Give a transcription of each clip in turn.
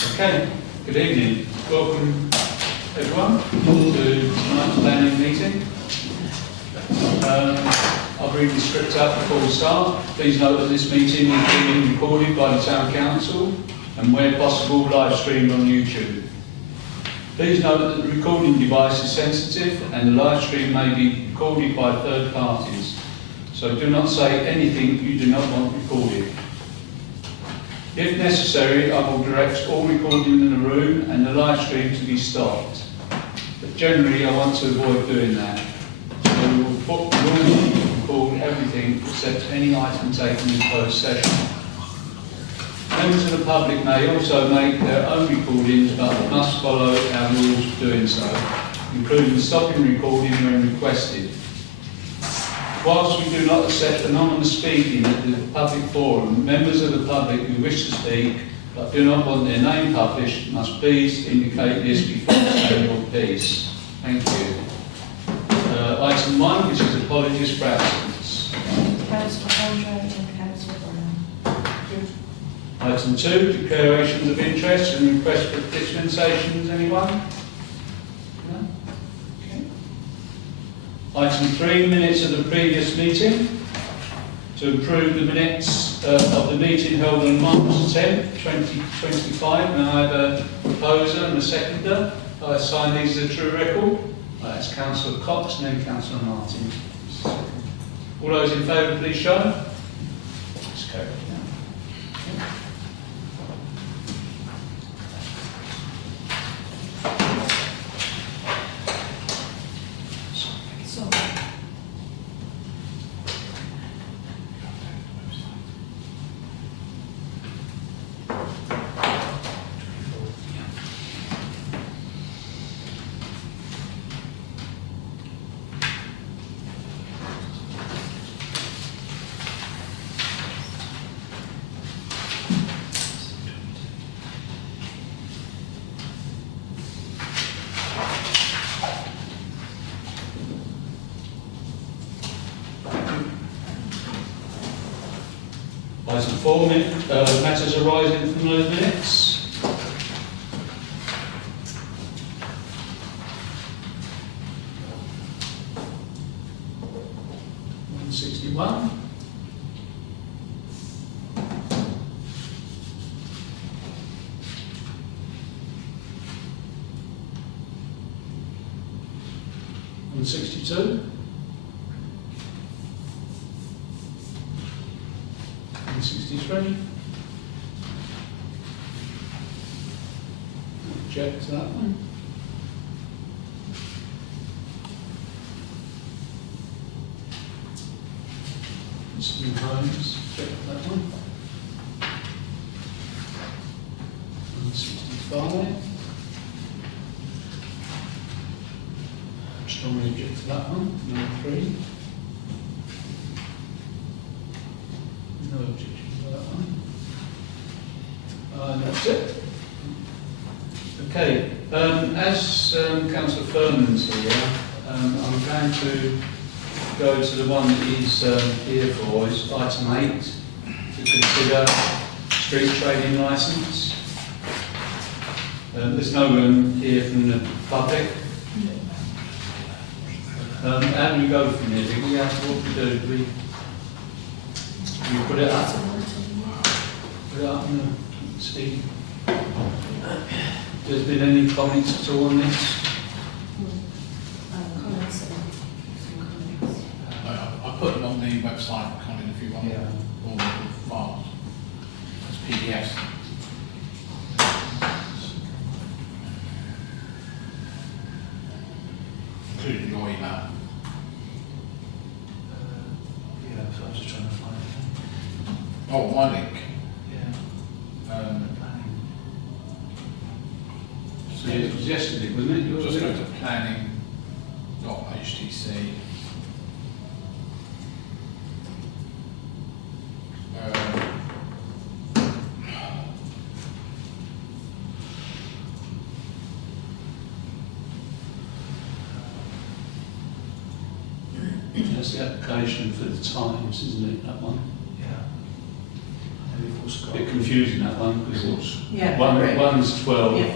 Okay, good evening. Welcome everyone to tonight's planning meeting. I'll bring the script up before we start. Please note that this meeting is being recorded by the Town Council and where possible live streamed on YouTube. Please note that the recording device is sensitive and the live stream may be recorded by third parties. So do not say anything you do not want recorded. If necessary, I will direct all recording in the room and the live stream to be stopped. But generally, I want to avoid doing that. So we will record everything except any item taken in closed session. Members of the public may also make their own recordings, but must follow our rules for doing so, including stopping recording when requested. Whilst we do not accept anonymous speaking at the public forum, members of the public who wish to speak but do not want their name published must please indicate this before saying your piece. Thank you. Item 1, which is apologies for absence. Councillor Andre and Councillor Brown. Item 2, declarations of interest and request for dispensations. Anyone? No? Okay. Item 3, minutes of the previous meeting. To approve the minutes of the meeting held on March 10th, 2025. Now I have a proposer and a seconder. I assign these as a true record. That's Councillor Cox and then Councillor Martin. All those in favour, please show. It's carried. Item 4, matters arising from those minutes. (161). (162). 163. Object to that one. Mr. Holmes, object to that one. 165. Strongly object to that one. Number 3. No objection to that one. That's it. Okay. As Councillor Furman's here, I'm going to go to the one that he's here for. Is item 8 to consider street trading licence. There's no one here from the public. How do we go from here? Do we have what we do? Do we put it up? Put it up and see. There's been any comments at all on this? I put them on the website, Colin, if you want. Yeah. Or the files. It's PDFs. Including your email. Yeah, so I was just trying to find it. Oh, my link. Yeah. So it was yesterday, wasn't it? Yours, Just go was to it? planning.htc. That's the application for the Times, isn't it, that one? Yeah. course, A bit confusing, that one, because Yeah. one's 12 Yeah.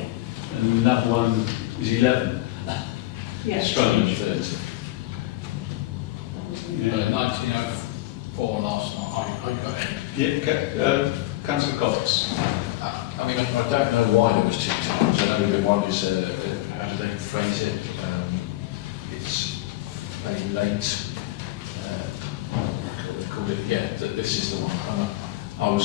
and another one is 11. Yeah. Strange. But Yeah. 1904 last night, I got it. Yeah, Councillor Cox. I mean, I don't know why there was 2 times. I know that one is, how do they phrase it? It's very late. They called it, yeah, that this is the one. I'm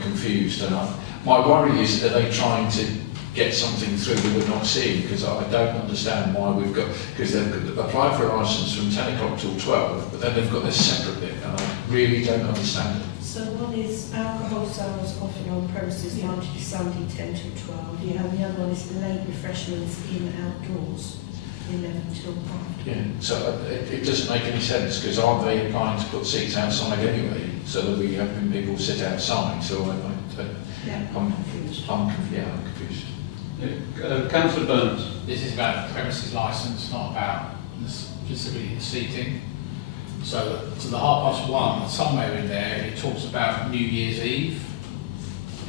confused. And my worry is, are they trying to get something through that we're not seeing? Because I don't understand why we've got, because they've applied for a licence from 10 o'clock till 12, but then they've got this separate bit, and I really don't understand it. So one is alcohol sales offered on premises Monday to Sunday 10 till 12. Yeah. And the other one is late refreshments in outdoors 11 till 5. Yeah, so it doesn't make any sense, because aren't they applying to put seats outside anyway, so that we have people sit outside? So Yeah. I'm confused. I'm confused. Yeah. Councillor Burns. This is about the premises licence, not about specifically the seating. So to the 1:30, somewhere in there, it talks about New Year's Eve.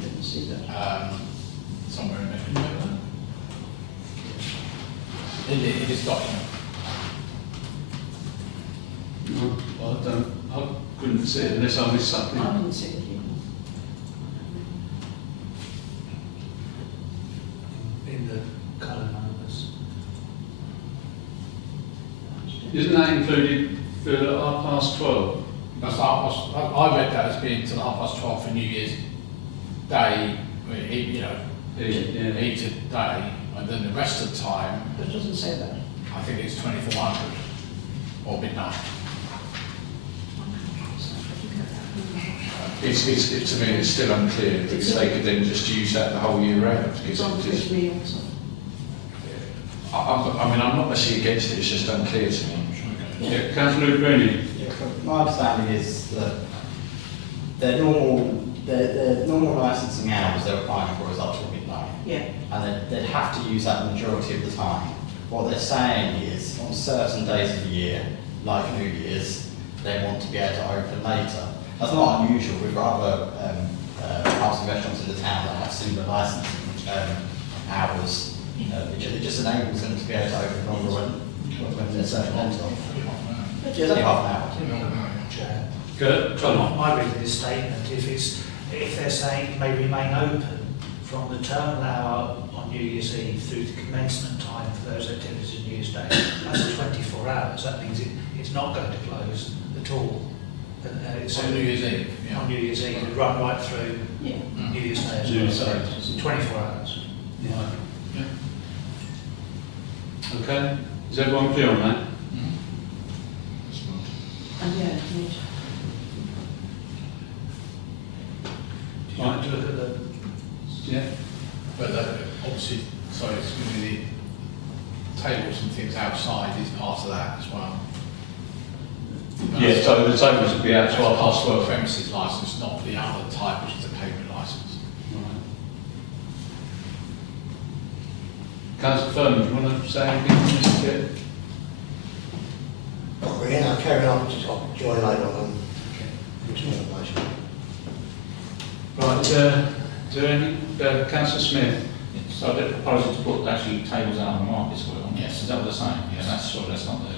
Didn't see that. Somewhere in there, can you remember that? In this document. No, I couldn't see it unless I missed something. I didn't see it either. in the colour numbers. Isn't that included for 12:30? That's I read that as being to the 12:30 for New Year's Day, you know, Yeah. each day, and then the rest of the time, But it doesn't say that. I think it's 2400 or midnight. It's to me, it's still unclear, because they could then just use that the whole year round. It's on Because for me also. I mean, I'm not necessarily against it, it's just unclear to me. Yeah. Councillor Greeny. Yeah, my understanding is that their normal licensing hours they're applying for is up till midnight, Yeah. and they'd have to use that the majority of the time. What they're saying is, on certain days of the year, like New Year's, they want to be able to open later. That's not unusual. We've got other pubs and restaurants in the town that have similar licensing hours. It just enables them to be able to open longer when there's certain ends on. It's only half an hour. Chair. Good. Tom. I read this statement, if they're saying it may remain open from the terminal hour on New Year's Eve through the commencement time for those activities on New Year's Day, that's 24 hours. That means it's not going to close at all. It's On New Year's Eve, yeah. On New Year's Eve, it'll run right through Yeah. New Year's Day as New well. Year's So Day. it's 24 hours. Right. Okay. Is everyone clear on that? And yeah, need. Do you want to look at the Yeah. But obviously, sorry, it's going to be the tables and things outside is part of that as well. Yeah, so the tables would be out 12:30. Premises licence, not the other type, which is a payment licence. Councillor Furman, do you want to say anything on this bit? Not really, I'll carry on, I'll join later on. Right, is there any, Councillor Smith? So they're proposing to put actually tables out on the market, sort of. Yes. Is that what they're saying? Yeah, that's sure that's not the.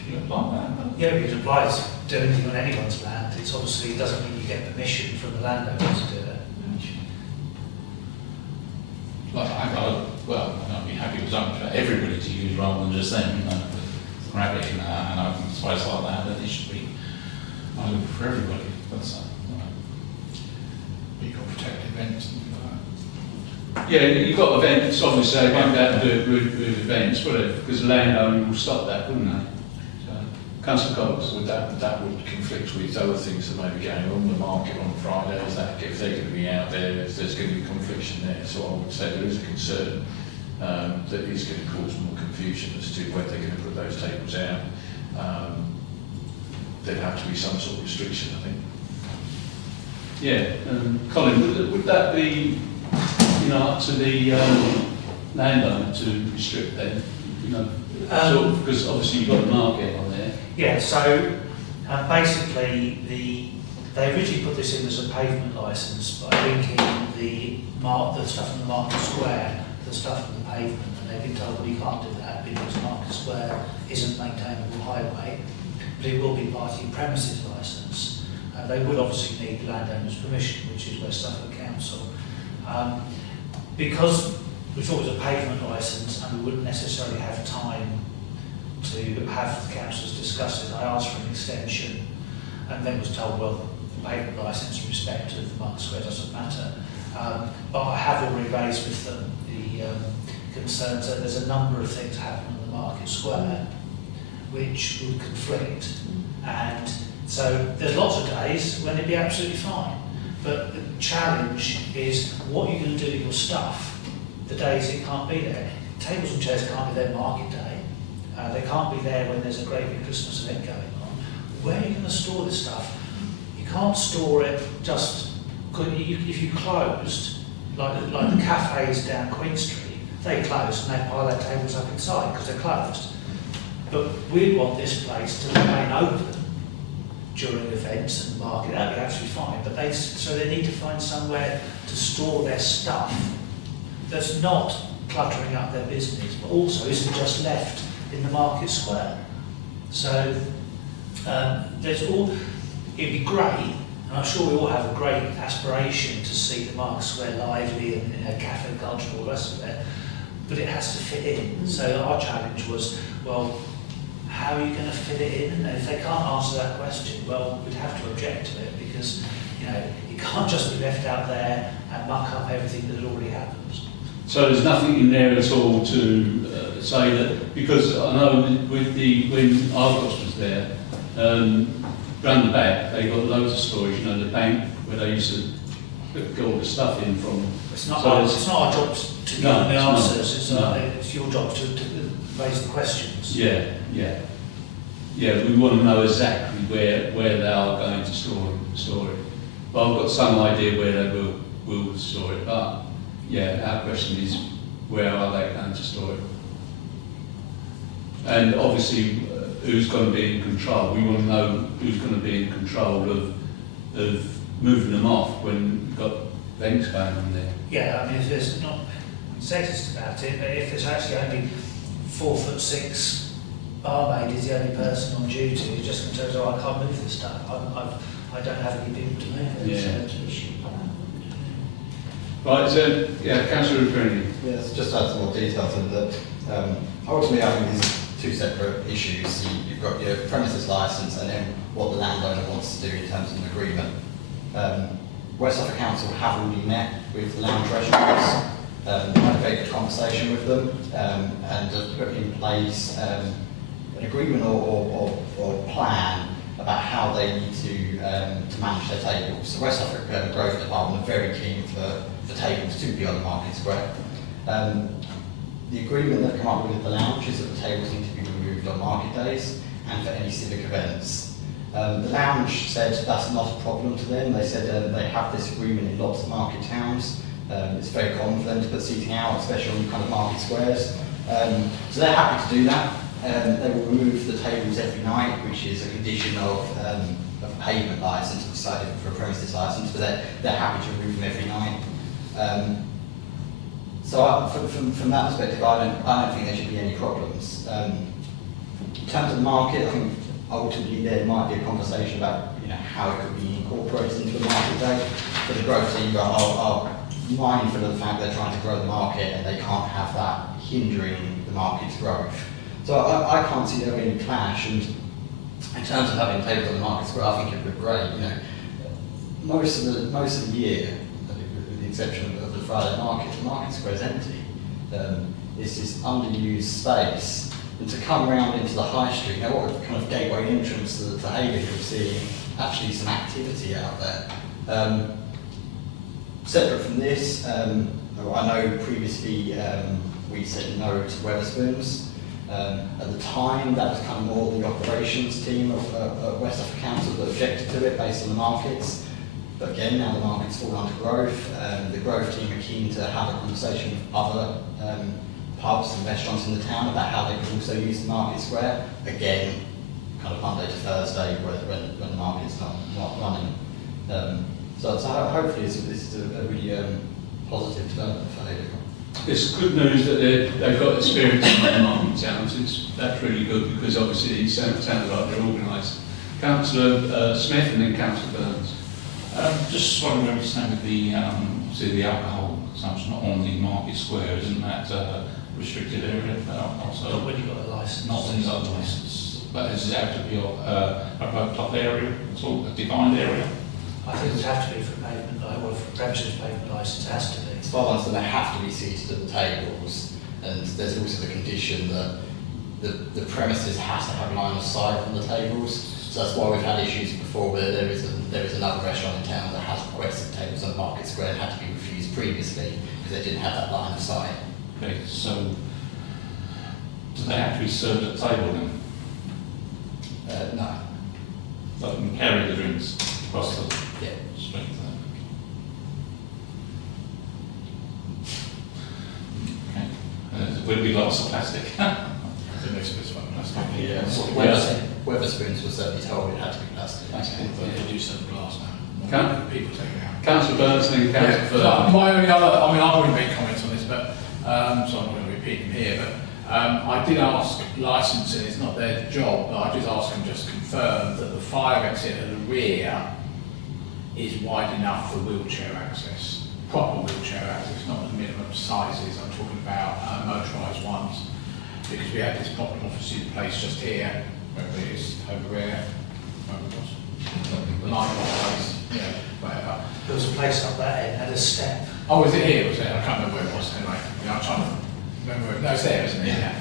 Can you apply that? Yeah, because it applies to do anything on anyone's land. It's obviously, it doesn't mean you get permission from the landowner to do that. Well, I'd be happy with something for everybody to use rather than just them. Grab it, and open space like that, then it should be open for everybody. That's But you've got protected events and things like that. Yeah, you've got events, obviously, they won't be able to do it with events, will it? Because the landowner will stop that, wouldn't they? So, Councillor Cox. That would conflict with other things that may be going on the market on Fridays, that if they're going to be out there, there's going to be confliction there. So I would say there is a concern that is going to cause more confusion as to where they're going to put those tables out. There'd have to be some sort of restriction, I think. Yeah, Colin, would that be, up to the landowner to restrict then? Because obviously you've got the market on there. Yeah, so basically they originally put this in as a pavement licence by linking the stuff in the Market Square to the stuff in the pavement, and they've been told, well, you can't do that because Market Square isn't maintainable highway, but it will be part of your premises licence. They would obviously need the landowner's permission, which is West Suffolk Council. Because we thought it was a pavement licence and we wouldn't necessarily have time to have the councillors discuss it, I asked for an extension and then was told, well, the pavement licence in respect of the Market Square doesn't matter. But I have already raised with them the concerns that there's a number of things happening in the Market Square which would conflict, and so there's lots of days when it'd be absolutely fine, but the challenge is what you're going to do with your stuff the days it can't be there. Tables and chairs can't be there market day, they can't be there when there's a great big Christmas event going on. Where are you going to store this stuff? You can't store it just, if you closed, like the cafes down Queen Street, they closed and they pile their tables up inside because they're closed. But we want this place to remain open during events and the market. That'd be absolutely fine. But they need to find somewhere to store their stuff that's not cluttering up their business, but also isn't just left in the Market Square. So it'd be great, and I'm sure we all have a great aspiration to see the Market Square lively and cafe culture and all the rest of it, but it has to fit in. So our challenge was, well, how are you going to fit it in? And if they can't answer that question, well, we'd have to object to it because, it can't just be left out there and muck up everything that already happens. So there's nothing in there at all to say that, because I know when Argos was there, round the back, they got loads of storage, the bank where they used to get all the stuff in from. It's not our job to give them the answers, it's your job to raise the questions. Yeah, we want to know exactly where they are going to store it. But I've got some idea where they will store it, but our question is, where are they going to store it? And obviously, who's going to be in control? We want to know who's going to be in control of moving them off when we've got things going on there. Yeah, I mean, if there's not sexist about it, but if there's actually only 4'6" barmaid is the only person on duty who's just going to tell us, I can't move this stuff. I don't have any people to move it. Yeah. So issue. Right, so, Councillor Brennan. Yes, just to add some more details in that. Ultimately, I think there's two separate issues. You've got your premises licence and then what the landowner wants to do in terms of an agreement. West Suffolk Council have already met with the lounge restaurants, had a very good conversation with them, and put in place an agreement or plan about how they need to manage their tables. So West Suffolk Growth Department are very keen for tables to be on the Market Square. The agreement they've come up with the lounge is that the tables need to be removed on market days and for any civic events. The lounge said that's not a problem to them. They said they have this agreement in lots of market towns. It's very common for them to put seating out, especially on kind of market squares. So they're happy to do that. They will remove the tables every night, which is a condition of a payment licence, for a premises licence, but they're happy to remove them every night. So from that perspective, I don't think there should be any problems. In terms of the market, I think ultimately there might be a conversation about how it could be incorporated into the market day. But the growth team are mindful of the fact they're trying to grow the market and they can't have that hindering the market's growth. So I can't see there being a clash. And in terms of having tables on the Market Square, I think it would be great. Most of the year, with the exception of the Friday market, the Market Square is empty. It's this underused space. And to come around into the high street, what kind of gateway entrance to Haverhill, seeing actually some activity out there. Separate from this, I know previously we said no to Wetherspoons. At the time, that was kind of more the operations team of West Suffolk Council that objected to it based on the markets. But again, now the market's fallen under growth. The growth team are keen to have a conversation with other pubs and restaurants in the town about how they could also use the Market Square. Again, kind of Monday to Thursday when the market's not running. So hopefully this is a really positive development for Haverhill. It's good news that they've got experience in the market towns. That's really good because obviously it sounds like they're organised. Councillor Smith and then Councillor Burns. Just wondering where we stand with the, the alcohol consumption on the market square. Isn't that restricted area? Also, Not when you've got a licence. not when you've got a licence. But is it out of your a top area at all, a defined area? I think it would have to be for pavement, well, for premises pavement licence, it has to be. As far as they have to be seated at the tables, and there's also the condition that the premises has to have line of sight on the tables. So that's why we've had issues before where there is another restaurant in town that has requested tables on Market Square and had to be refused previously because they didn't have that line of sight. Okay, so do they have to be served at the table then? No. So they can carry the drinks across the Yeah. street there? Okay. Will be lots of plastic. The next bit one, that's not the, Weatherspoons was certainly told it had to be plastic. they do serve glass now. Can- People take it out. Councillor Burns and then Councillor Yeah, Burns. my only other, I mean, I've already made comments on this, but, so I'm not going to repeat them here, but I did ask licensing, it's not their job, but I did ask them just to confirm that the fire exit at the rear is wide enough for wheelchair access, proper wheelchair access, not the minimum sizes, I'm talking about motorised ones, because we had this problem obviously in place just here, wherever it is, over there, wherever it was, the line place, yeah, whatever. There was a place up that end, had a step. Oh, was it here? Was it? I can't remember where it was anyway. Yeah, I'm trying to remember. No, it's there, isn't it? Yeah.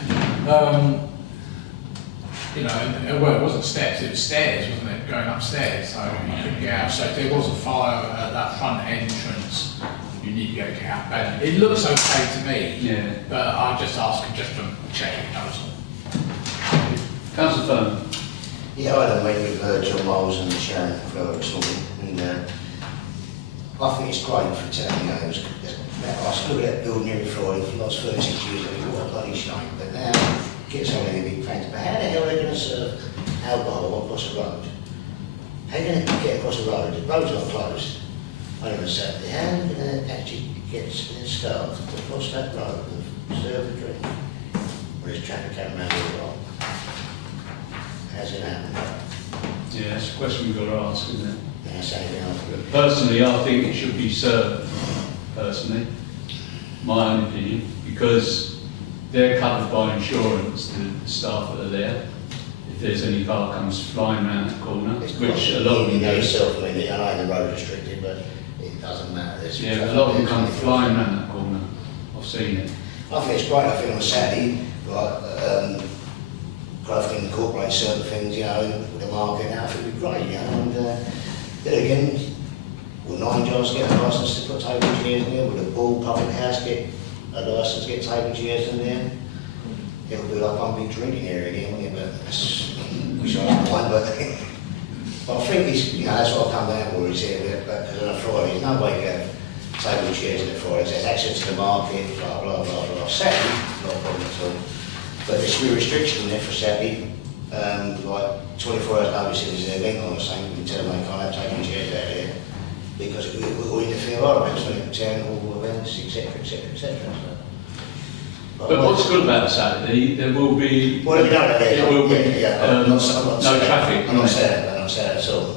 You know, well, it wasn't steps, it was stairs, wasn't it? Going upstairs, so you couldn't get out. So if there was a fire at that front entrance, you need to get out badly. It looks okay to me, Yeah. but I just asked him just to check it, that was all. Councillor Burns. Yeah, I had a meeting with John Miles and Sharon Flower this morning, and I think it's great for town, you know, I was looking at that building every Friday for the last 36 years, I think, what a bloody shame, but now, get someone in a big fancy, but how the hell are they going to serve alcohol across the road? How are you going to get across the road? The road's not closed on a Saturday, how are you going to actually get staff to cross that road and serve a drink? When there's traffic coming around all the time. How's it happening? Yeah, it's a question we've got to ask, isn't it? That's anything else. Personally, I think it should be served, personally, my own opinion, because they're covered by insurance, the staff that are there. If there's any car comes flying around the corner, which a lot of them you know do. yourself, I mean, I know the road restricted, but it doesn't matter. There's Yeah, a lot of them come flying around that corner. I've seen it. I think it's great. I think on a Saturday, like, Grafton incorporate certain things, you know, with the market now, I think it'd be great, you know, and then again, will 9 jars get a licence to put table chairs in there? Will the Bull Public House get a licence to get table chairs in there? It'll be like one big drinking area again, won't it? But that's, wish I had one, but I think it's, you know, that's what I've come down for, is here, but because on a Friday, there's no way to have table chairs on a Friday, there's access to the market, blah, blah, blah, blah. Saturday, not a problem at all. But there should be a restriction there for Saturday, like 24 hours notice if there's an event on or something, you can tell them they can't have taking chairs out there because it will interfere with other events, like town hall events, etc., etc., etc. But what's good about Saturday, there will be, Well, no, no, there will be I'm not no traffic. I'm not saying that, I'm not saying that at all.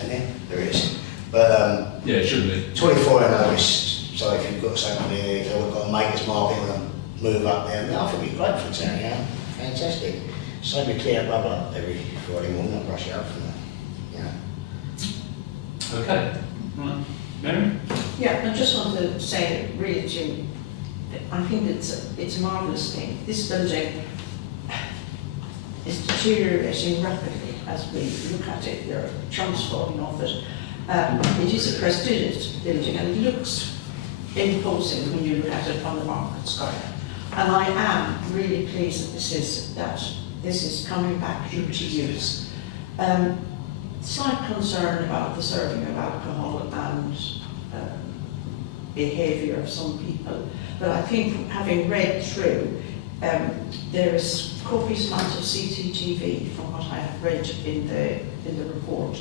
And then there is. But Yeah, it should be. 24 hour notice, so if you've got something there, if they've got a makers market and move up there, I think it'd be great for town, yeah, fantastic. So we clear up rubber every Friday morning, I'll brush it up from that, yeah. Okay. Right. Mary? Yeah, I just want to say really, Jim, I think it's a marvellous thing. This building is deteriorating rapidly as we look at it. There are chunks falling off it. It is a prestigious building and it looks imposing when you look at it on the Market Square. And I am really pleased that this is coming back into use. Slight concern about the serving of alcohol and behaviour of some people, but I think having read through, there is copious amounts of CCTV from what I have read in the report,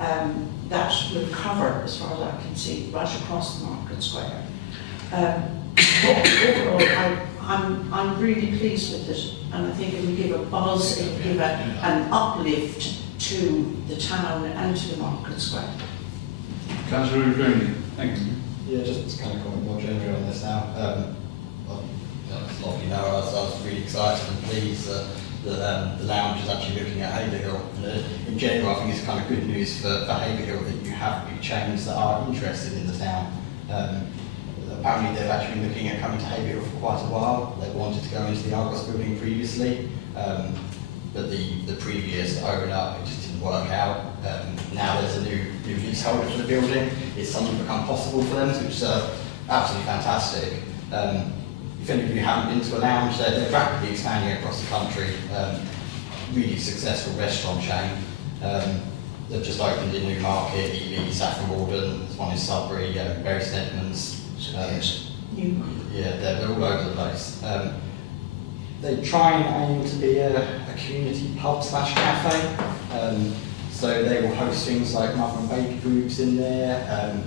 that will cover, as far as I can see, right across the Market Square. Overall, I'm really pleased with it, and I think it will give a buzz, it will give an uplift to the town and to the Market Square. Councillor Green, thank you. Yeah, just to kind of comment more generally on this now. Well, as a lot of you know, I was really excited and pleased that the lounge is actually looking at Haverhill. In general, I think it's kind of good news for Haverhill that you have big chains that are interested in the town. Apparently they've actually been looking at coming to Haverhill for quite a while. They wanted to go into the Argos building previously, but the previous owner, it just didn't work out. Now there's a new leaseholder for the building. It's something become possible for them, which is absolutely fantastic. If any of you haven't been to a lounge, they're rapidly expanding across the country. Really successful restaurant chain. They've just opened in Newmarket, Ely, Saffron Walden, there's one in Sudbury, Bury St Edmunds. Yeah, they're all over the place. They try and aim to be a community pub / cafe. So they will host things like mother and baby groups in there.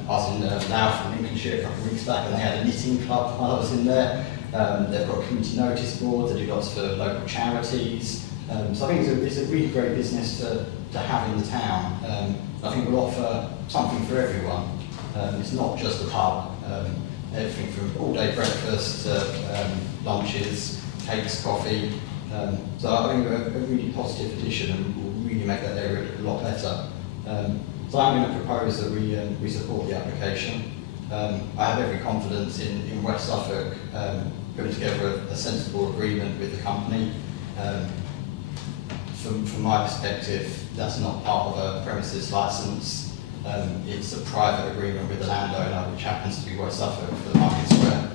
I was in Louth in Lincolnshire a couple of weeks back, and they had a knitting club while I was in there. They've got a community notice board, they do lots for local charities. So I think it's a really great business to have in the town. I think we'll offer something for everyone. It's not just a pub. Everything from all-day breakfast to lunches, cakes, coffee. So I think a really positive addition and will really make that area a lot better. So I'm going to propose that we support the application. I have every confidence in West Suffolk putting together a sensible agreement with the company. From my perspective, that's not part of a premises licence. It's a private agreement with the landowner, which happens to be West Suffolk for the Market Square.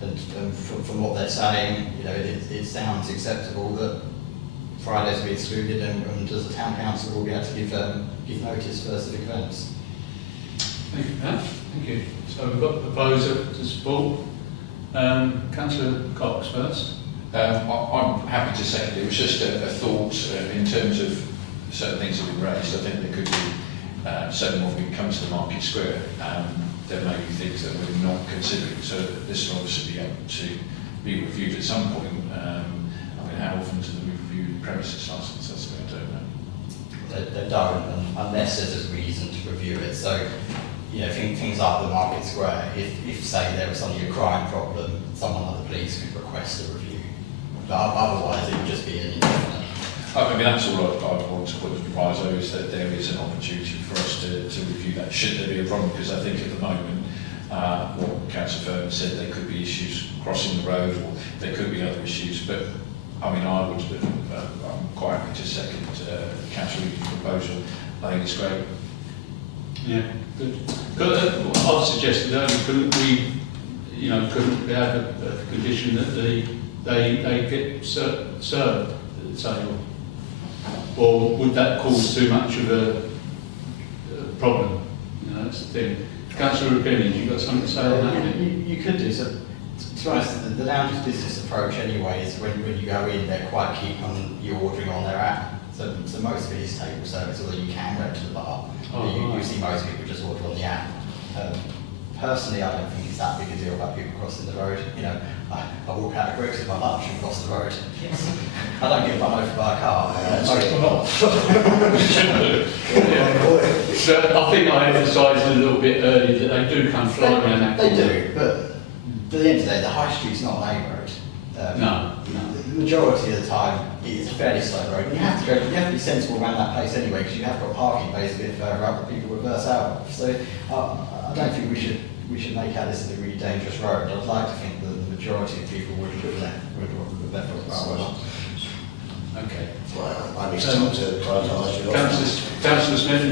And from what they're saying, you know, it sounds acceptable that Fridays will be excluded, and as a town council will be able to give notice for civic events. Thank you, Pat. Thank you. So we've got a proposer to support. Councillor Cox first. I'm happy to second it. It was just a thought in terms of certain things that have been raised. I think there could be certainly when we come to the Market Square, there may be things that we're not considering. So this will obviously be able to be reviewed at some point. I mean, how often do we review premises license? That's what I don't know. They don't, unless there's a reason to review it. So, you know, things like the Market Square, if say there was suddenly a crime problem, someone like the police could request a review. But otherwise, it would just be an indefinite. I mean, that's all I want to put as proviso, is that there is an opportunity for us to review that, should there be a problem, because I think at the moment, what Councillor Furman said, there could be issues crossing the road, or there could be other issues, but I mean, I'm quite happy to second Councillor Reed's proposal. I think it's great. Yeah, good. I've suggested earlier, couldn't we have a condition that they get served at the table? Or would that cause too much of a problem? You know, that's the thing. Councillor Opinion, you got something to say on that? You could do. So, to be honest, the lounge's business approach anyway is when you go in, they're quite keen on you ordering on their app. So most of it is table service, although you can go to the bar. You see most people just order on the app. Personally, I don't think it's that big a deal about people crossing the road. You know, I walk out of Greggs with my lunch and cross the road. Yes. I don't get run over by a car. So I think I emphasised a little bit earlier that they do come flying around that corner. They do, but at the end of the day, the high street's not an A road. No. The majority of the time, it's a fairly slow road. You have to be sensible around that place anyway, because you have got parking bays a bit further up that people reverse out of. So I don't think we should make out this as a really dangerous road. I'd like to think that the majority of people would put that well. Okay. Well, I need time to prioritise your Councillor Smith,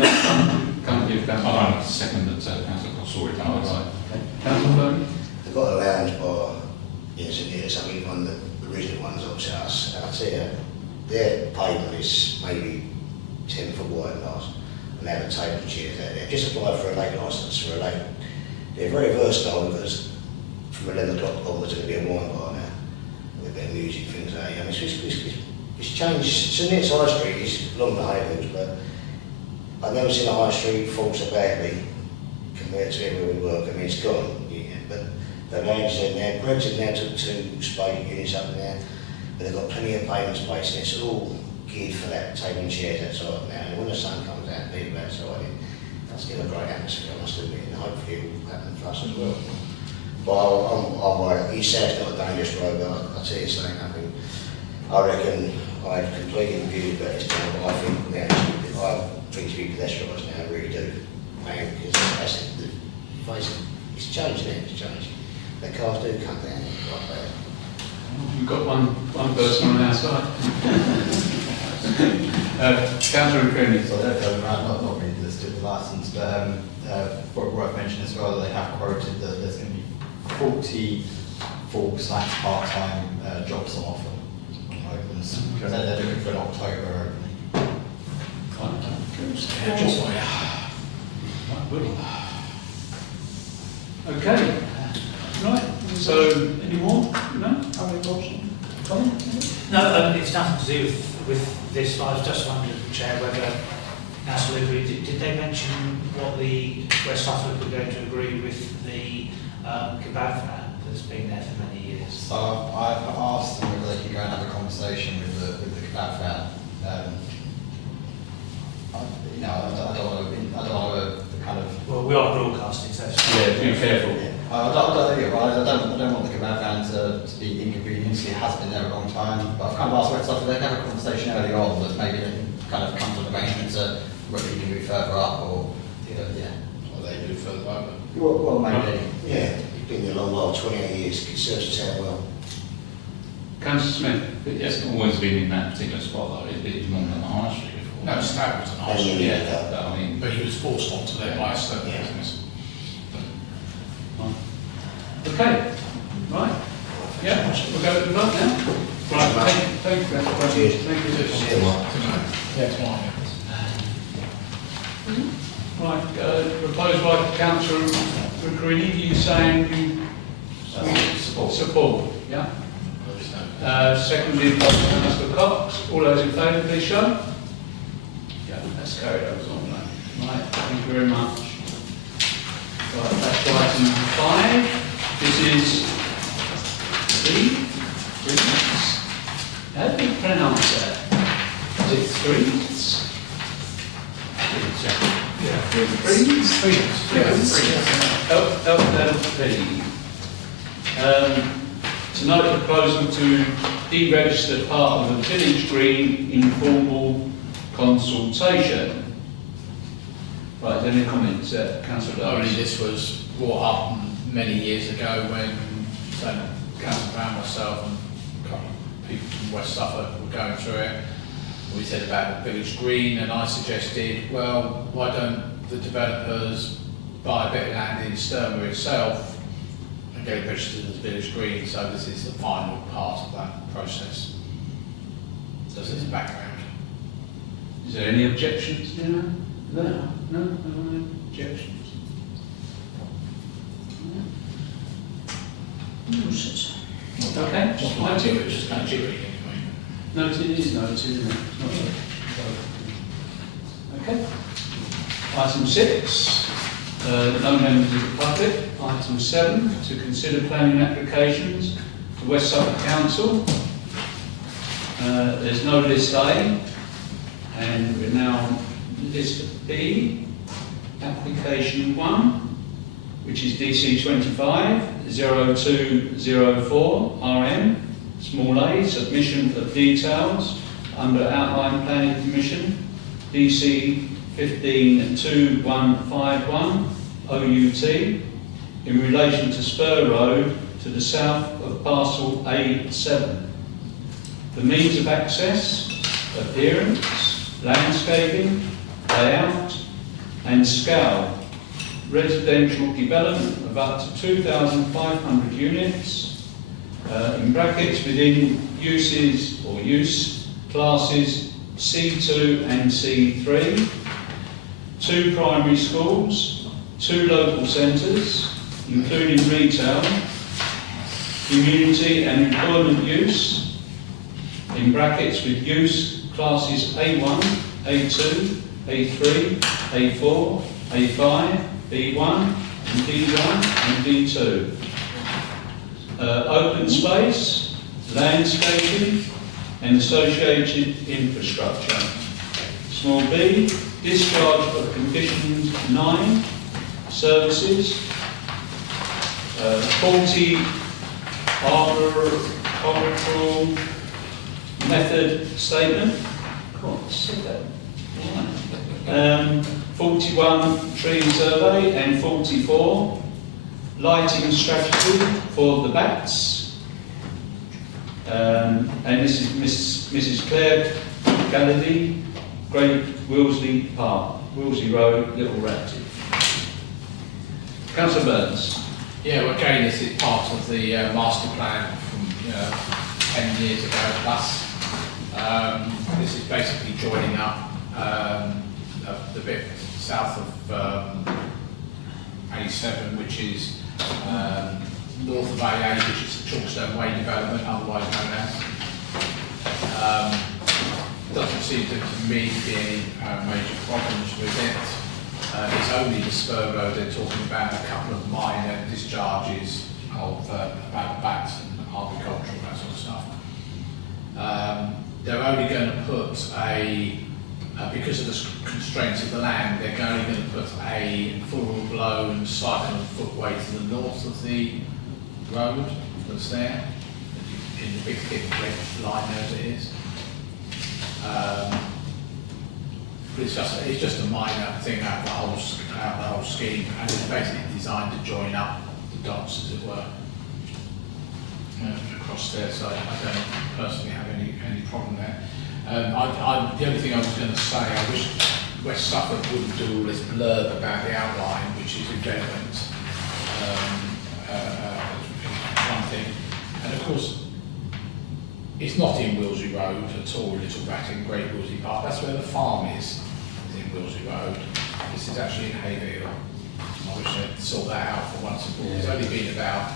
can't give Councillor. I second that Councillor Cox saw it. Right. Councillor Furman? They've got a lounge bar in St Neots, I mean, one of the original ones opposite us, and I tell you, their pavement is maybe 10 foot wide and last, and they have a table and chairs out there. Just apply for a late licence for a late. They're very versatile because from 11 o'clock onwards there's going to be a wine bar now, with a bit of music, things like that. I mean, it's changed. St Neots High Street is along the Haverhills, but I've never seen a high street fall so badly compared to where we work. I mean, it's gone, yeah, but the lounges in there, Brexit now took 2 space units up there, but they've got plenty of payment space and it's all geared for that, taking chairs outside now. And when the sun comes out, people outside, it does give a great atmosphere, I must admit, and hopefully it will happen for us as well. But I'm worried. East South's not a dangerous road, but I'll tell you something, I reckon I've completely reviewed that it's time, but I think I think to be pedestrians now, I really do. Man, because that's the face, it's changed now, it's changed. The cars do come down like that. We've got one person on our side. Councillor Cooney. So they're not really listed the licence, but worth mentioning as well that they have quoted that there's going to be 40 full/part-time jobs on offer. Opens. So they're looking for an October opening. Okay. Right. So, any more? No? No, it's nothing to do with this. I was just wondering, Chair, whether Council agreed. Did they mention where Suffolk were going to agree with the kebab van that's been there for many years? So I've asked them whether they can go and have a conversation with the kebab van. I don't want to kind of. Well, we are broadcasting, so. Yeah, be careful. I don't want the kebab van to be inconvenienced. It has been there a long time, but I've kind of asked whether they can have a conversation early on that maybe they can kind of come to an arrangement to whether you can move further up or, What they do further over. Well, maybe. Yeah, you've been there a long while, 28 years, it serves the town well. Councillor Smith. It hasn't always been in that particular spot though, it's more than the high street before. No, Stab was an high street, Yeah, I mean, but he was forced onto there by a certain business. Okay. Right. Yeah, we'll go to the vote now. Right, thank you, Councillor. Cheers. Thank you. See you, Mark. Yeah, tomorrow. Right, proposed by Councillor Macready, you saying you support, yeah? Seconded by Councillor Cox. All those in favour, please show. Yeah, that's carried over on that. Right, thank you very much. Right, that's to item 5. This is Freeds. How do you pronounce that? Is it Freeds? Yeah, Freeds? LLP. To note the proposal to deregister part of the village green informal consultation. Right, any comments, Councillor Only Davies? this was brought up many years ago when Councillor Brown, myself and a couple of people from West Suffolk were going through it. We said about the village green and I suggested, well, why don't the developers buy a bit of land in Sturma itself and get it registered as village green, so this is the final part of that process. So this is the background. Is there any objections? No objections. Okay, Just like to, it's just kind of jittery anyway. No, it is, no, it isn't it? It's not okay. Item 6, no members of the public. Item 7, to consider planning applications for West Suffolk Council. There's no list A, and we're now on list B, application 1, which is DC 25-0204 RM, small a, submission of details under outline planning permission, DC 15-2151 OUT, in relation to Spur Road to the south of parcel A7. The means of access, appearance, landscaping, layout and scale. Residential development of up to 2,500 units, in brackets within uses or use classes C2 and C3, 2 primary schools, 2 local centres, including retail, community and employment use, in brackets with use classes A1, A2 A3, A4, A5, B1, and D1 and D2. Open space, landscaping, and associated infrastructure. Small b, discharge of conditions 9, services. 40, arbitral method statement. Can't see that. 41, tree survey, and 44, lighting strategy for the bats. And this is Mrs. Claire Galladay, Great Wilsley Park, Wilsley Road, Little Rapted. Councillor Burns. Yeah, well, again, this is part of the master plan from 10 years ago plus. This is basically joining up the bit south of A7, which is north of A8, which is the Chalkstone Way development, otherwise known as. Doesn't seem to me to be any major problems with it. It's only the spur road. They're talking about a couple of minor discharges of about bats and agricultural, that sort of stuff. They're only going to put because of the constraints of the land, they're only going to put a full-blown cycle and footway to the north of the road that's there, in the big thick red line as it is. But it's just a minor thing out of the whole scheme, and it's basically designed to join up the dots, as it were, across there. So I don't personally have any problem there. The only thing I was going to say, I wish West Suffolk wouldn't do all this blurb about the outline, which is irrelevant. One thing, and of course, it's not in Wilsley Road at all, Little Ratting, Great Wilsley Park. That's where the farm is in Wilsley Road. This is actually in Haverhill. I wish they'd sort that out for once and for all. It's only been about,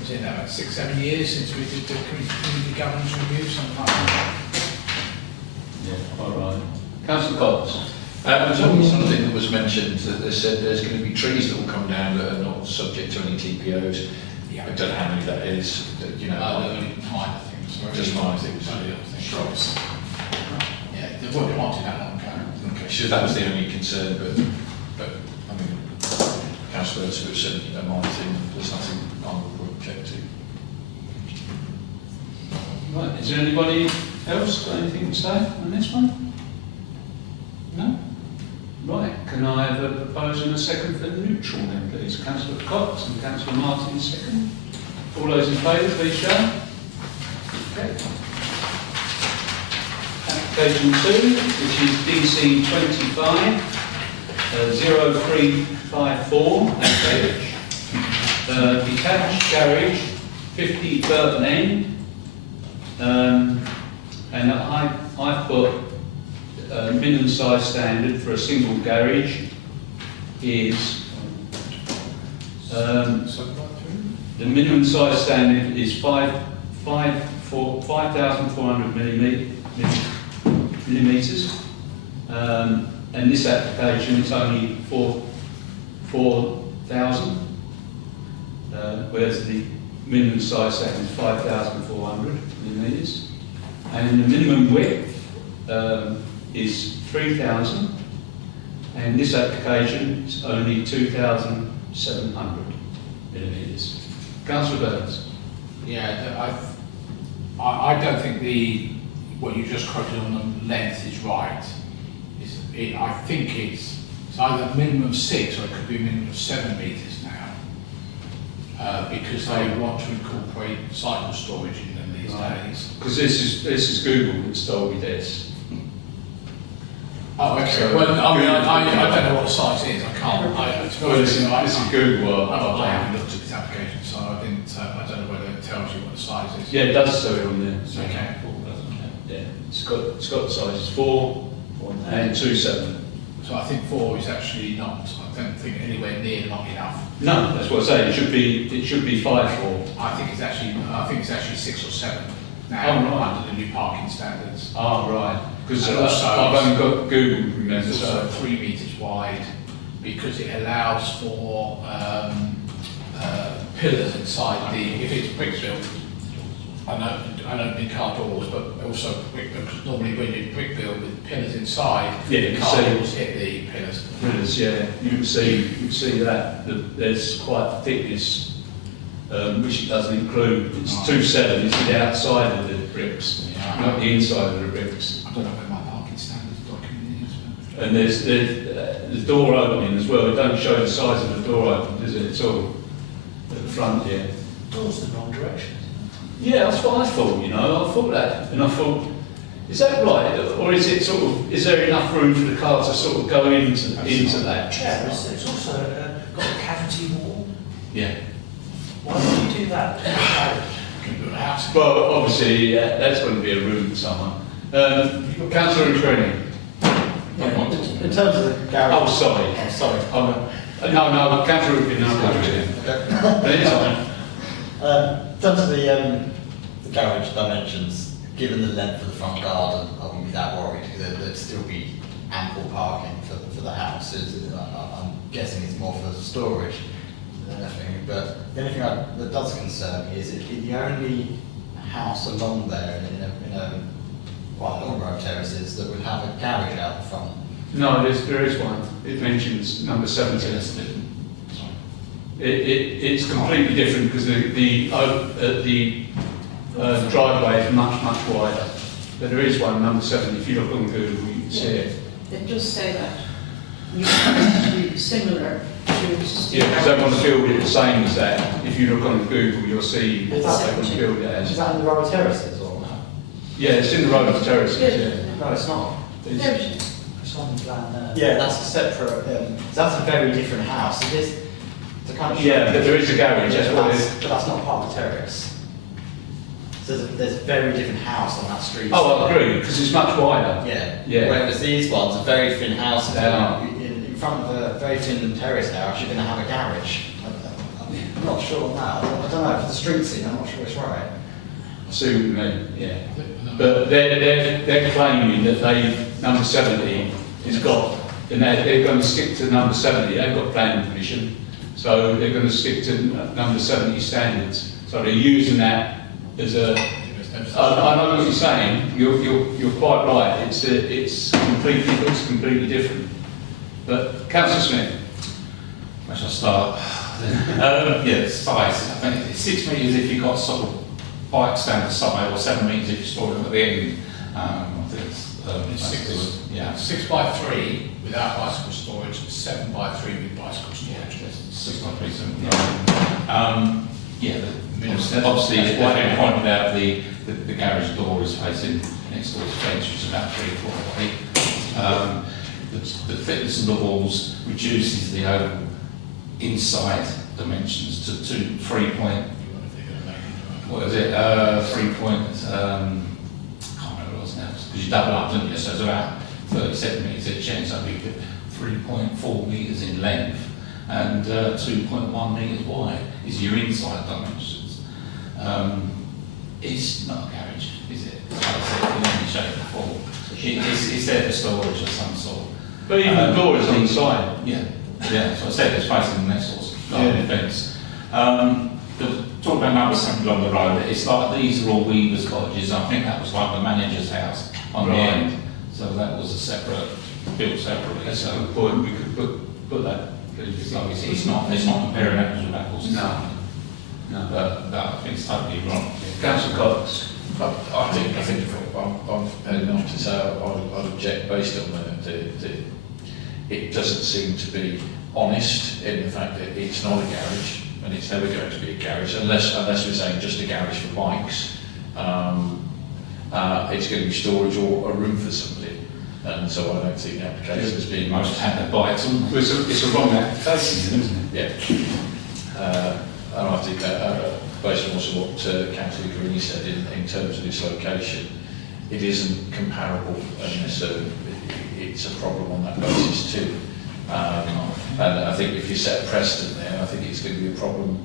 was it about 6-7 years since we did the community governance review, something like that. Yeah, all right. Councillor Cox. There's only something that was mentioned that they said there's going to be trees that will come down that are not subject to any TPOs. Yeah. I don't know how many that is. You know, Only minor things. just minor things. Only little things. Shrubs. Yeah, they weren't planted that long ago. Okay, so that was the only concern, but I mean, councillors who said a minor thing, there's nothing I would object to. Right, is there anybody else got anything to say on this one? No? Right, can I have a proposal and a second for neutral then, please? Councillor Cox and Councillor Martin second. All those in favour, please show. Okay. Application 2, which is DC 25 0354, detached garage, 50 Burton End. And I've put minimum size standard for a single garage is the minimum size standard is 5,400 millimetres, and this application is only 4,000, whereas the minimum size standard is 5,400 millimetres. And the minimum width is 3,000, and this application is only 2,700 millimetres. Councillor Burns. Yeah, I don't think what you just quoted on the length is right. I think it's either minimum 6 or it could be a minimum of 7 metres now, because they want to incorporate cycle storage in them these days. Because this is Google that's told me this. Oh, okay. So, well, I mean, I don't know what the size is. I can't. This is Google. I haven't looked at this application, so I didn't. I don't know whether it tells you what the size is. Yeah, it does show it on there. Okay. Yeah, it's got the sizes 4 and 2.7. So I think 4 is actually not. I don't think anywhere near long enough. No, that's what I say. It should be 5.4. I think it's actually 6 or 7. now Oh, right. under the new parking standards. Ah, right. Because And also- I've only got Google, remember, It's also so. 3 metres wide because it allows for pillars inside the, if it's brick built, I know big car doors, but also brick built, 'cause normally when you brick build with pillars inside, Yeah, the you car see. doors hit the pillars. Pillars, yeah, you can see that, there's quite thickness, which it doesn't include. It's 2.7, it's the outside of the bricks, Yeah. not the inside of the bricks. I don't know where my parking standards document is. And there's the door opening as well. It don't show the size of the door open, does it? It's all at the front here. Doors the wrong direction. Yeah, that's what I thought, you know. I thought that, and I thought, is that right, or is it sort of, is there enough room for the car to sort of go into that? Yeah, it's also got a cavity wall. Yeah. Why would you do that? Can you build a house? Well, obviously, that's going to be a room for someone. Councillor Rennie. In terms of the garage. Oh, sorry. Oh, sorry. No, Councillor Rennie, no, but it's fine. In terms of the garage dimensions, given the length of the front garden, I wouldn't be that worried because there'd still be ample parking for the house. I'm guessing it's more for storage than anything. But the only thing that does concern me is it'd be the only house along there in a long row of terraces that would have a garage out the front. No, there is one. It mentions number 17. It's completely different because the driveway is much wider. But there is one, number 7. If you look on Google, you can see it. It does say that you want it to be similar to existing. Yeah, because they want to build it the same as that. If you look on Google, you'll see what they want to build it Is as. that in the row of terraces or no? Yeah, it's in the road of terraces, yeah. No, it's not. There it is. It's on the plan there. Yeah, that's a separate. That's a very different house. It is. To kind of Yeah, but there is a garage, that's what it is. But that's not part of the terrace. So there's a very different house on that street. Oh, I agree, because it's much wider. Yeah. Yeah. Whereas these ones are very thin houses. They are. In front of a very thin terrace house, you're going to have a garage. I'm not sure on that. I don't know. For the street scene, I'm not sure it's right. I see what you mean, yeah. But they're claiming that number 70 has got, and they're going to stick to number 70. They've got planning permission, so they're going to stick to number 70 standards. So they're using that as a. I know what you're saying. You're quite right. It's completely looks completely different. But Councillor Smith. Where shall I start? Yeah, size. I think it's 6 metres if you've got sort of bikes down the side, or 7 metres if you store them at the end. I think it's 6 yeah. 6 by 3 without bicycle storage, 7 by 3 with bicycle storage. 6 by 3, 7. Yeah, obviously, That's like why- you pointed out, the garage door is facing next door to the fence, which is about 3 or 4 away. The thickness of the walls reduces the overall inside dimensions to 3 point. What is it? 3 point. I can't remember what it was now. Because you double up, don't you? So it's about 37 metres each end. So it'd be 3.4 metres in length and 2.1 metres wide is your inside dimensions. It's not a garage, is it? It's like I said, in any shape or form. It's there for storage of some sort. But even the door is on the side. Yeah, yeah. So I said it's facing the next door garden fence. Talking about number 7 along the road, it's like these are all weavers' cottages. I think that was like the manager's house on the Right. end. So that was a separate, built separately. That's a So good point. We could put that. it's not comparing apples with apples. No. No. But I think it's totally wrong. Councillor Cox. I think I'm prepared enough to say I'd object based on it doesn't seem to be honest in the fact that it's not a garage and it's never going to be a garage unless we're saying just a garage for bikes. It's going to be storage or a room for somebody, and so I don't see the application as being most had bikes on. It's a wrong application, isn't it? Yeah. And I think that based on also what Councillor Greene said in terms of its location, it isn't comparable, and so it's a problem on that basis too. And I think if you set a precedent there, I think it's going to be a problem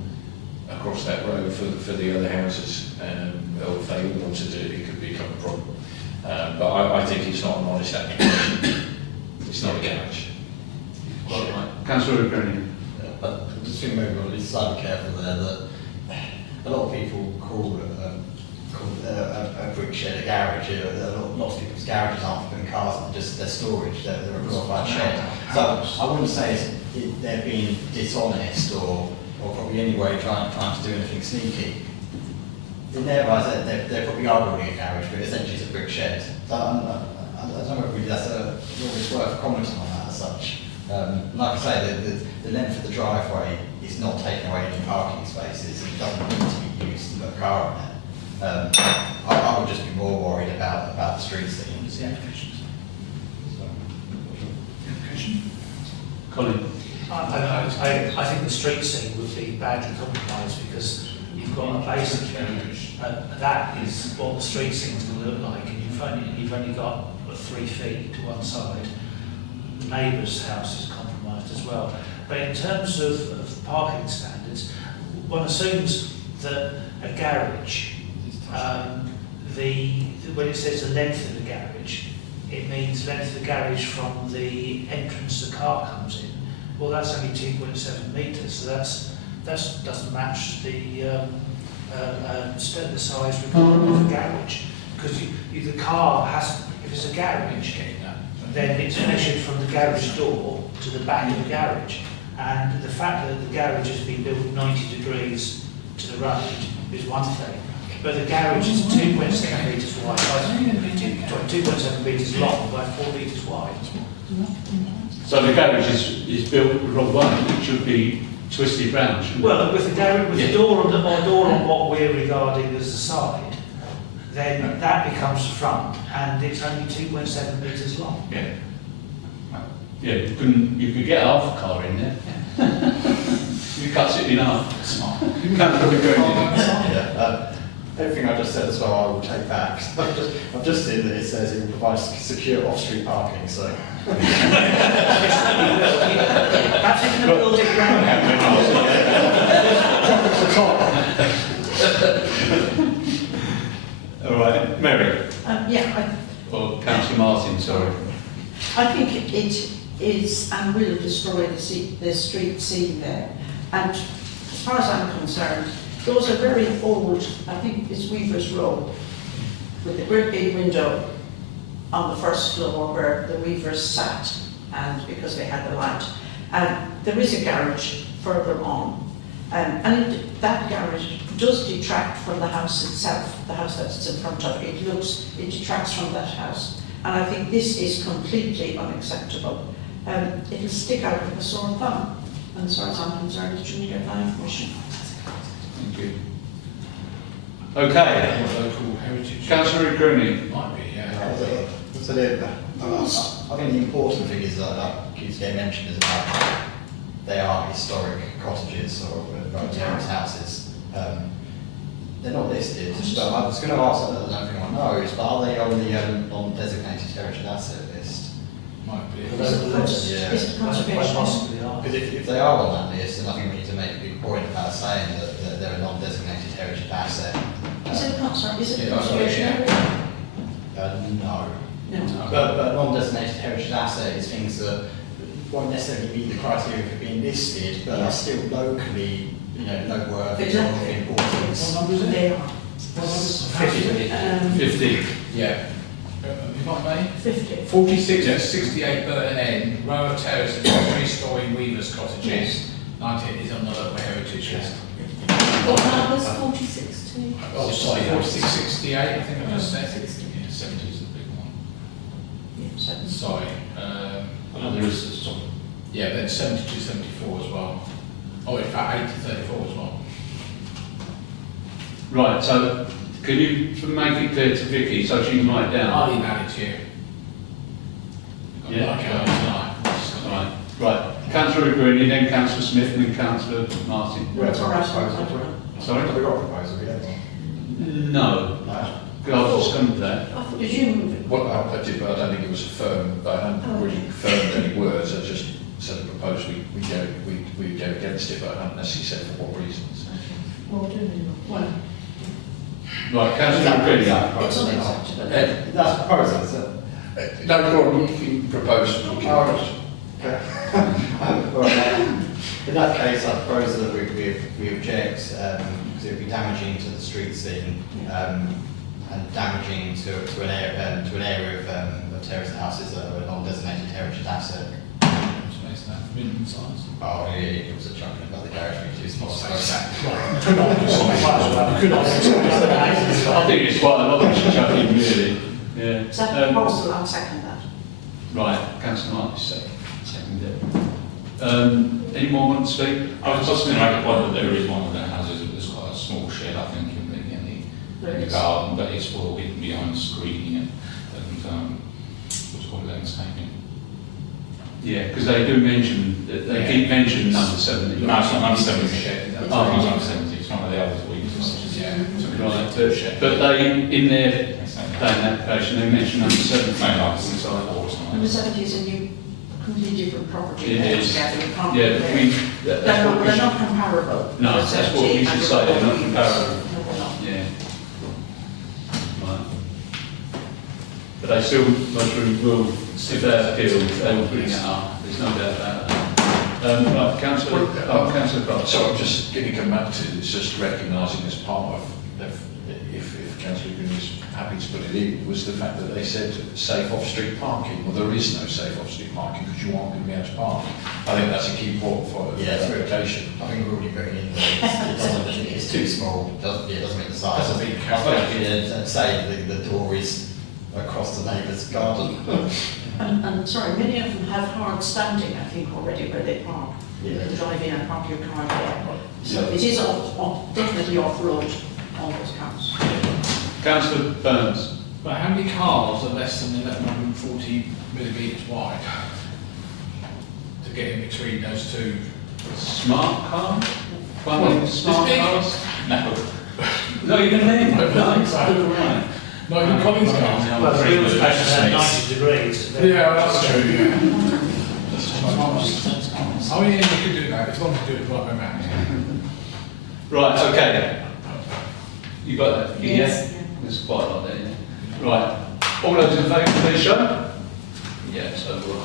across that road for the other houses, or if they all want to do it, it could become a problem. But I think it's not an honest application. It's not a garage. Councillor O'Grady. But I just think maybe we'll be slightly careful there that a lot of people call a brick shed a garage. Lots of people's garages aren't for putting cars in, they're storage, they're a glorified shed. So I wouldn't say they're being dishonest or probably anyway trying to do anything sneaky. In their eyes, they're probably arguing a garage, but essentially it's a brick shed. So I don't know if really it's worth commenting on that as such. Like I say, the length of the driveway is not taking away any parking spaces. It doesn't need to be used to put a car in it. I would just be more worried about the street scenes. The applications. Colin. I think the street scene would be badly compromised because you've got a basically that is what the street scene's going to look like, and you've only got 3 feet to one side. The neighbour's house is compromised as well. But in terms of parking standards, one assumes that a garage, when it says the length of the garage, it means length of the garage from the entrance the car comes in. Well, that's only 2.7 metres, so that doesn't match the size requirement of the garage. Because if the car has, if it's a garage, then it's measured from the garage door to the back of the garage. And the fact that the garage has been built 90 degrees to the road is one thing. But the garage is 2.7 metres wide, 2.7 metres long by 4 metres wide. So the garage is built the wrong way. It should be twisted round, shouldn't it? Well, with the garage, with the door on what we're regarding as the side, then that becomes the front, and it's only 2.7 metres long. Yeah. Yeah, you could get half a car in there. You cut it in half. Smart. Everything I just said as well, I will take back. I've just seen that it says it will provide secure off-street parking, so. That's if you build it round. All right, Mary. Yeah, Or Councillor Martin, sorry. I think it is and will destroy the street scene there. And as far as I'm concerned, those are very old, I think it's Weaver's Row, with the great big window on the first floor where the Weavers sat, and because they had the light. And there is a garage further on, and that garage does detract from the house itself, the house that it's in front of. It detracts from that house. And I think this is completely unacceptable. It'll stick out with a sore thumb. And as far as I'm concerned, it shouldn't get planning permission. Thank you. Okay. Local heritage. Councillor Rooney. Might be, yeah. I think the important thing is that keeps getting mentioned is about they are historic cottages or terrace houses. They're not listed, but I was going to ask, I don't know if anyone knows, but are they on the non-designated heritage asset list? Might be. Yeah. Is it conservation? Possibly are. Because if they are on that list, then I think we need to make a big point about saying that they're a non-designated heritage asset. Is it a conservation Yeah. area? No. No. But a non-designated heritage asset is things that won't necessarily meet the criteria for being listed, but are still locally, noteworthy or Exactly. of importance. What number is it? They are. 50. 50. Yeah. If I may? 50. 46 to 68 Burton End, row of terrace and 3-storey Weavers cottages. 19 is on the local heritage list. What that was 46 too. Oh, sorry, 46, 68, I think I just said. Yeah, 70 is the big one. Yeah, 7. Sorry. There is some. Yeah, then 72, 74 as well. Oh, in fact, 80, 34 as well. Right, so can you make it clear to Vicky so she can write it down? I'll email it to you. Yeah. Okay. Right. Councillor Rooney, then Councillor Smith, and then Councillor Martin. We have That's all right. Sorry? Have we got a proposal yet? No. I've just come to that. Did you move it? Well, I did, but I don't think it was firm. I hadn't really confirmed any words. I just said a proposal. We go against it, but I haven't necessarily said for what reasons. Well, do they not? Well, Right, councillor Greeley. it's unacceptable. That's proposal, is it? No, go on, you can propose. Well, in that case, I propose that we object, because it would be damaging to the street scene, and damaging to an area of terraced houses that are a non-designated heritage asset. Space that minimum size. Oh, yeah, it was a chunk about the garage being too small. I think it's quite a lot of chucking, really. Yeah. Is that a proposal? I'll second that. Right, councillor Martin, second it. Any more want to speak? I was just going to make a point that there is one of the houses that's got a small shed, I think, in the garden, but it's all hidden behind screening and what's called landscaping. Yeah, because they do mention, they keep mentioning number 70. No, it's not number 70. Oh, It's not number 70, it's one of the others we used. Yeah. Right, but they, in their planning application, they mention number 70. Number 70 is a new, completely different property. It is. Together, we can't Yeah, compare. that's what we They're should, not comparable. no, that's what we should say, they're not comparable. No, they're not. Yeah. Right. But they still, most will, if they appeal, they will bring it up, there's no doubt about that. Right, councillor Cross. So I'm just going to come back to it's just recognising as part of, if Councillor Green is happy to put it in, was the fact that they said safe off-street parking. Well, there is no safe off-street parking because you aren't going to be able to park. I think that's a key point for verification. I think we're already putting in there, it's too small, it doesn't meet the size. Doesn't meet the I think say the door is across the neighbour's garden. And sorry, many of them have hard standing, I think, already where they park. Yeah. You drive in and park your car there. So it is definitely off-road on those cars. Councillor Burns. But how many cars are less than 1140 millimetres wide to get in between those two? Smart car? Well, One smart this big? cars? No. Not even them, no, it's right. Not even Collins cars. Well, the real space is at 90 degrees. Yeah, that's true, yeah. Oh yeah, you could do that, as long as you do it right around. Right, okay. You got that? Yes. Yeah? There's quite a lot there, yeah. Right. All those in favour, please show. Yeah, so we're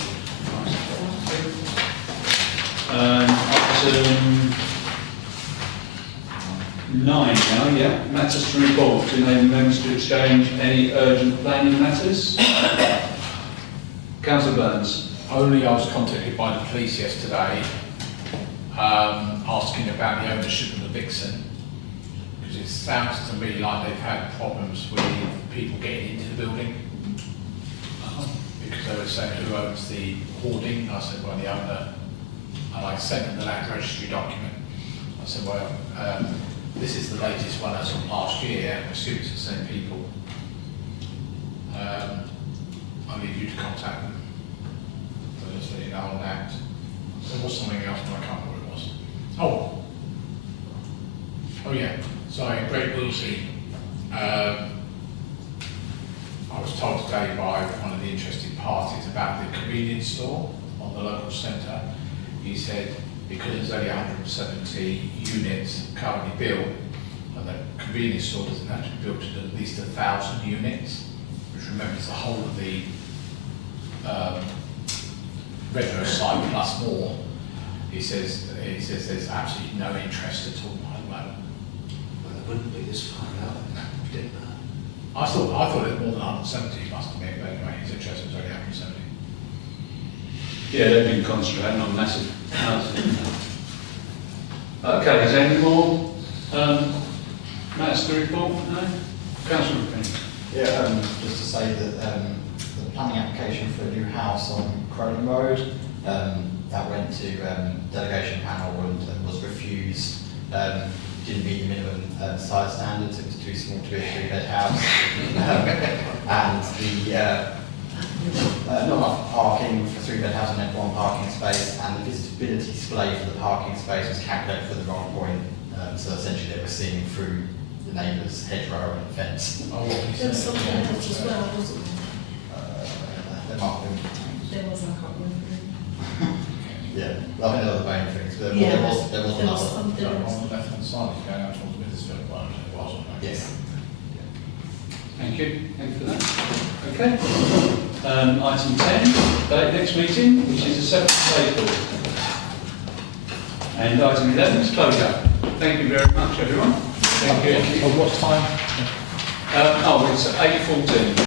item 9 now, yeah. Matters to report. To enable members to exchange any urgent planning matters. Councillor Burns. Only I was contacted by the police yesterday, asking about the ownership of the Vixen. Because it sounds to me like they've had problems with people getting into the building. Because they were saying who owns the hoarding. I said, well, the owner. And I sent them the land registry document. I said, well, this is the latest one as of last year. I assume it's the same people. I'll leave you to contact them. So just let you know on that. There was something else, but I can't remember what it was. Oh yeah. Sorry, Great Wilsey. I was told today by one of the interested parties about the convenience store on the local centre. He said because there's only 170 units currently built, and the convenience store doesn't have to be built to at least 1,000 units, which remembers the whole of the retro site plus more. He says there's absolutely no interest at all at the moment. Well, it wouldn't be this far out, didn't it? I thought it was more than 170, must admit, but anyway, his interest was only 170. Yeah, they've been concentrating on massive houses. Okay, is there any more matters to report? No? Councillor Green. Yeah, just to say that the planning application for a new house on Cronin Road, that went to delegation panel and was refused. Didn't meet the minimum size standards, it was too small to be a 3-bed house. And the not enough parking for 3-bed house and then 1 parking space, and the visibility display for the parking space was calculated for the wrong point. So essentially they were seeing through the neighbour's hedgerow and fence. Oh, what he There was said. something else as well, wasn't There might have been, there? There was, I can't remember. yeah, I think there were the main things, but Yeah, there was there was another. something else. On the left-hand side, if you go out towards the Huddersfield one, it wasn't it? Yes. Thank you for that. Okay. Item 10, date next meeting, which is the 7th of April. And item 11 is closure. Thank you very much, everyone. Thank you. What time? It's 8:14.